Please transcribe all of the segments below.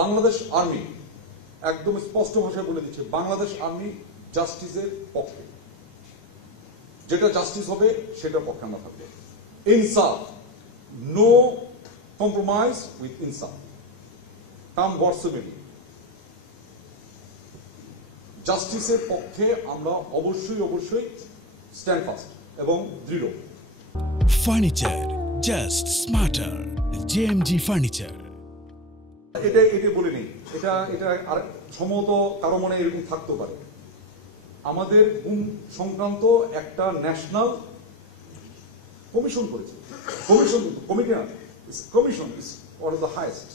Bangladesh army একদম স্পষ্ট ভাষায় বলে দিচ্ছে, বাংলাদেশ আর্মি জাস্টিসের পক্ষে। যেটা জাস্টিস হবে সেটার পক্ষে আমরা থাকবো। ইনসাফ, নো কম্প্রোমাইজ উইথ ইনসাফ, কাম হোয়াটসঅ্যাপ। জাস্টিসের পক্ষে আমরা অবশ্যই অবশ্যই স্ট্যান্ড ফাস্ট এবং দৃঢ়। Furniture just smarter, JMG furniture. এটা বলে নেই, এটা আর সম্ভবত কারো মনে এরকম থাকতে পারে। আমাদের গুম সংক্রান্ত একটা ন্যাশনাল কমিশন করেছে। Commission is one of the highest,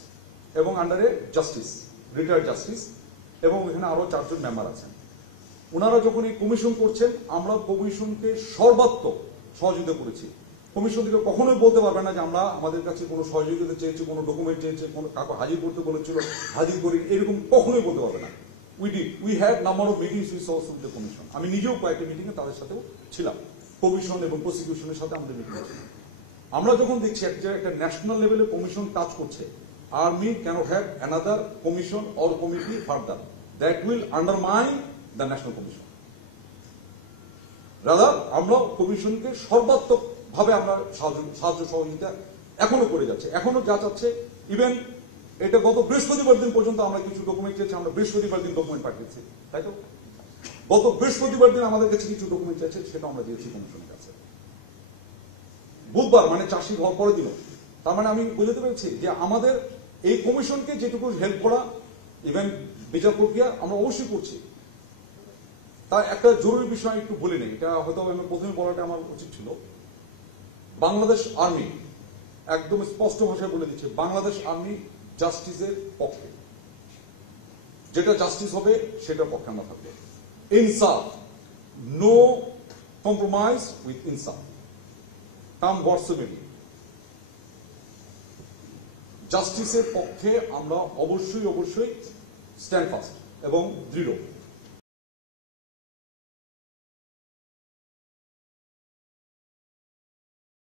এবং আন্ডারে জাস্টিস, রিটায়ার্ড জাস্টিস, এবং এখানে আরো 4 জন মেম্বার আছেন। ওনারা যখন এই কমিশন করছেন, আমরা কমিশনকে সর্বাত্মক সহযোগিতা করেছি। কমিশন থেকে কখনোই বলতে পারবে না যে আমরা আমাদের কাছে কোনো সহযোগিতা চেয়েছি, কোনো ডকুমেন্ট চেয়েছে, কোনো কাউকে হাজির করতে বলেছিল, হাজির করি, এরকম কখনোই বলতে পারবে না। We have number of meetings with the commission. আমি নিজেও কয়েকটা মিটিংয়ে তাদের সাথেও ছিলাম, কমিশন এবং প্রসিকিউশনের সাথে আমাদের মিটিং ছিল। আমরা যখন দেখছি একটা ন্যাশনাল লেভেলে কমিশন কাজ করছে, army cannot have another commission or committee further that will undermine the national commission. Rather আমরা কমিশনকে সর্বাত্মক ভাবে আমরা সাহায্য সহযোগিতা এখনো করে যাচ্ছে, এখনো যা চাচ্ছে। ইভেন এটা গত বৃহস্পতিবার দিন পর্যন্ত আমরা কিছু ডকুমেন্ট চেয়েছি, আমরা বৃহস্পতিবার দিন ডকুমেন্ট পাঠিয়েছি, তাই তো? গত বৃহস্পতিবার দিন আমাদের কাছে কিছু ডকুমেন্ট চাইছে, সেটা আমরা দিয়েছি কমিশনের কাছে। বুধবার মানে চাষি হওয়ার পরের দিনও। তার মানে আমি বুঝতে পেরেছি যে আমাদের এই কমিশনকে যেটুকু হেল্প করা, ইভেন বিচার প্রক্রিয়া আমরা অবশ্যই করছি। তার একটা জরুরি বিষয় একটু বলে নেই, এটা হয়তো আমি প্রথমে বলাটা আমার উচিত ছিল। বাংলাদেশ আর্মি একদম স্পষ্ট ভাষায় বলে দিচ্ছে, বাংলাদেশ আর্মি জাস্টিসের পক্ষে। যেটা জাস্টিস হবে সেটার পক্ষে আমরা থাকবো। ইনসাফ, নো কম্প্রোমাইজ উইথ ইনসাফ, কাম হোয়াটসঅ্যাপ। জাস্টিসের পক্ষে আমরা অবশ্যই অবশ্যই স্ট্যান্ড ফাস্ট এবং দৃঢ়।